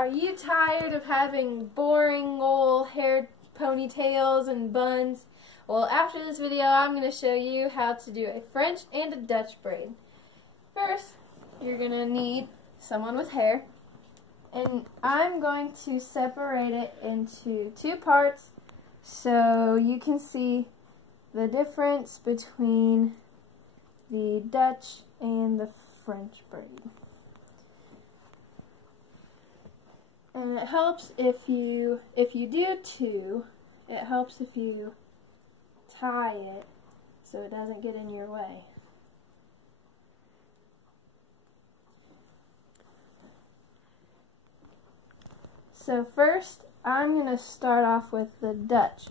Are you tired of having boring old hair ponytails and buns? Well, after this video, I'm going to show you how to do a French and a Dutch braid. First, you're going to need someone with hair, and I'm going to separate it into two parts so you can see the difference between the Dutch and the French braid. And it helps if you do two, it helps if you tie it so it doesn't get in your way. So first, I'm going to start off with the Dutch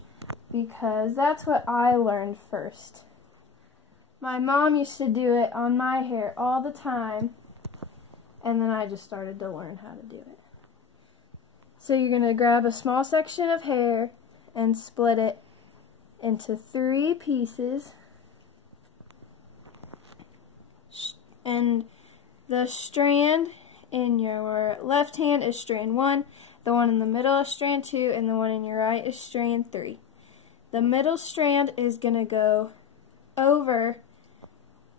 because that's what I learned first. My mom used to do it on my hair all the time, and then I just started to learn how to do it. So you're going to grab a small section of hair and split it into 3 pieces. And the strand in your left hand is strand 1, the one in the middle is strand 2, and the one in your right is strand 3. The middle strand is going to go over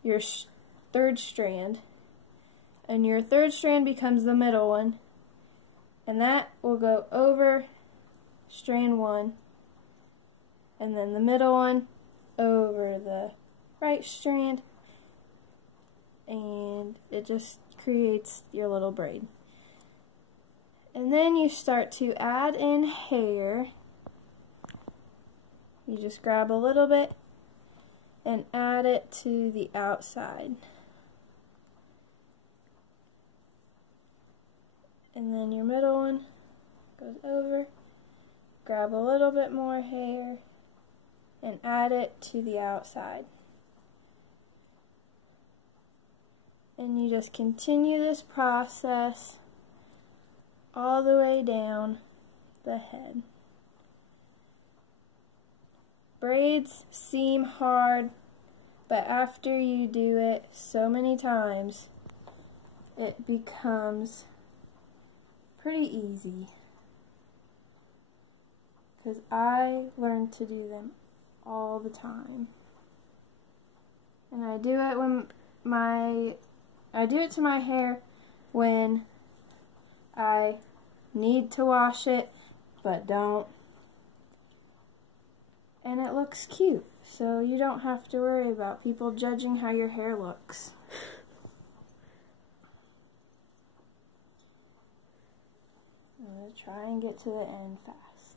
your third strand, and your third strand becomes the middle one. And that will go over strand 1, and then the middle one over the right strand, and it just creates your little braid. And then you start to add in hair. You just grab a little bit and add it to the outside. And then your middle one goes over, grab a little bit more hair, and add it to the outside. And you just continue this process all the way down the head. Braids seem hard, but after you do it so many times, it becomes pretty easy, because I learned to do them all the time. And I do it to my hair when I need to wash it but don't, and it looks cute, so you don't have to worry about people judging how your hair looks. I'm going to try and get to the end fast.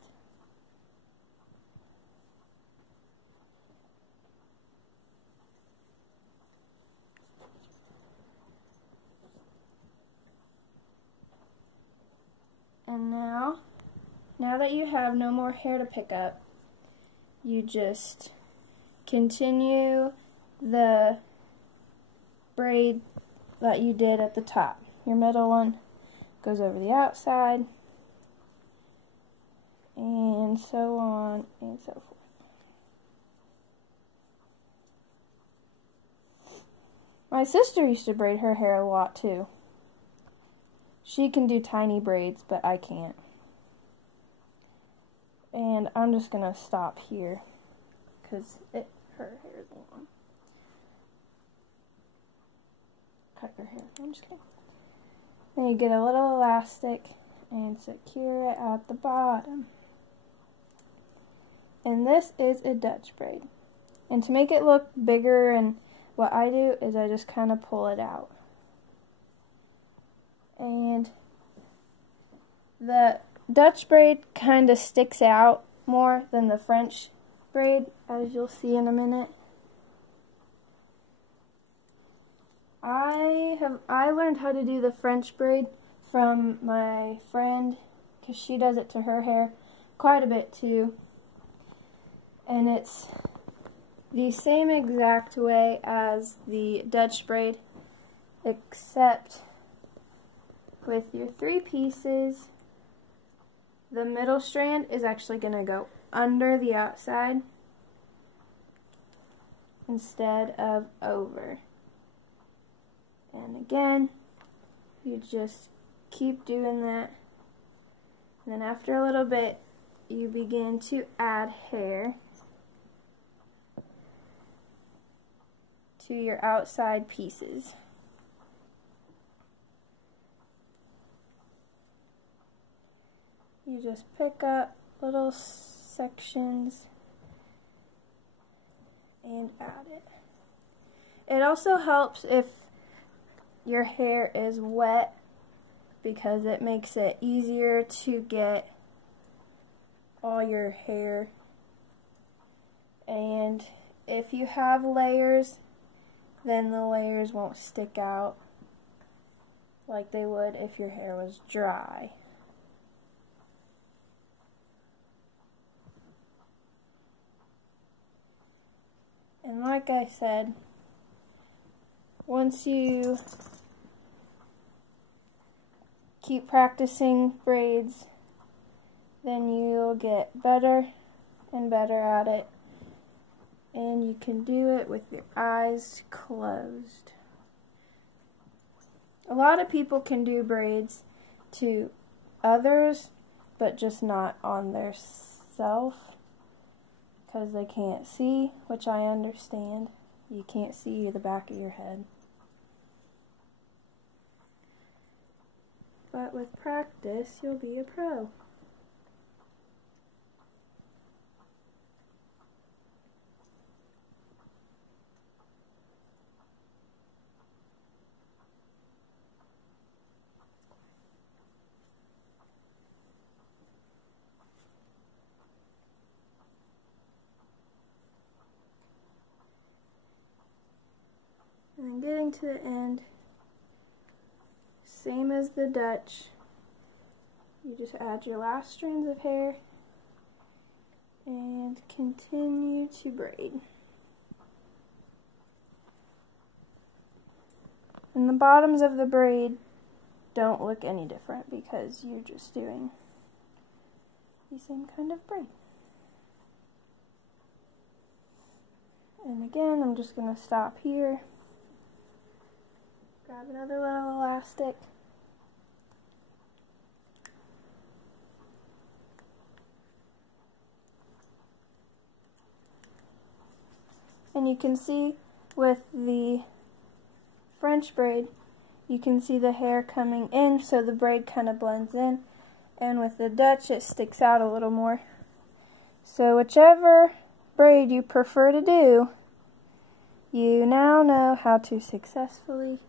And now that you have no more hair to pick up, you just continue the braid that you did at the top. Your middle one goes over the outside, and so on and so forth. My sister used to braid her hair a lot too. She can do tiny braids, but I can't. And I'm just going to stop here because her hair is long. Cut her hair. I'm just kidding. Then you get a little elastic and secure it at the bottom. And this is a Dutch braid. And to make it look bigger, and what I do is I just kind of pull it out. And the Dutch braid kind of sticks out more than the French braid, as you'll see in a minute. I learned how to do the French braid from my friend, because she does it to her hair quite a bit too. And it's the same exact way as the Dutch braid, except with your 3 pieces, the middle strand is actually going to go under the outside instead of over. And again, you just keep doing that And then after a little bit, you begin to add hair to your outside pieces. You just pick up little sections and add it. It also helps if your hair is wet because it makes it easier to get all your hair. And if you have layers, then the layers won't stick out like they would if your hair was dry. And like I said, once you keep practicing braids, then you'll get better and better at it. And you can do it with your eyes closed. A lot of people can do braids to others, but just not on their self because they can't see, which I understand. You can't see the back of your head. But with practice, you'll be a pro. And then getting to the end, same as the Dutch, you just add your last strands of hair and continue to braid. And the bottoms of the braid don't look any different because you're just doing the same kind of braid. And again, I'm just going to stop here. Grab another little elastic. And you can see with the French braid, you can see the hair coming in, so the braid kind of blends in. And with the Dutch, it sticks out a little more. So whichever braid you prefer to do, you now know how to successfully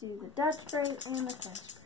do the Dutch braid and the French braid.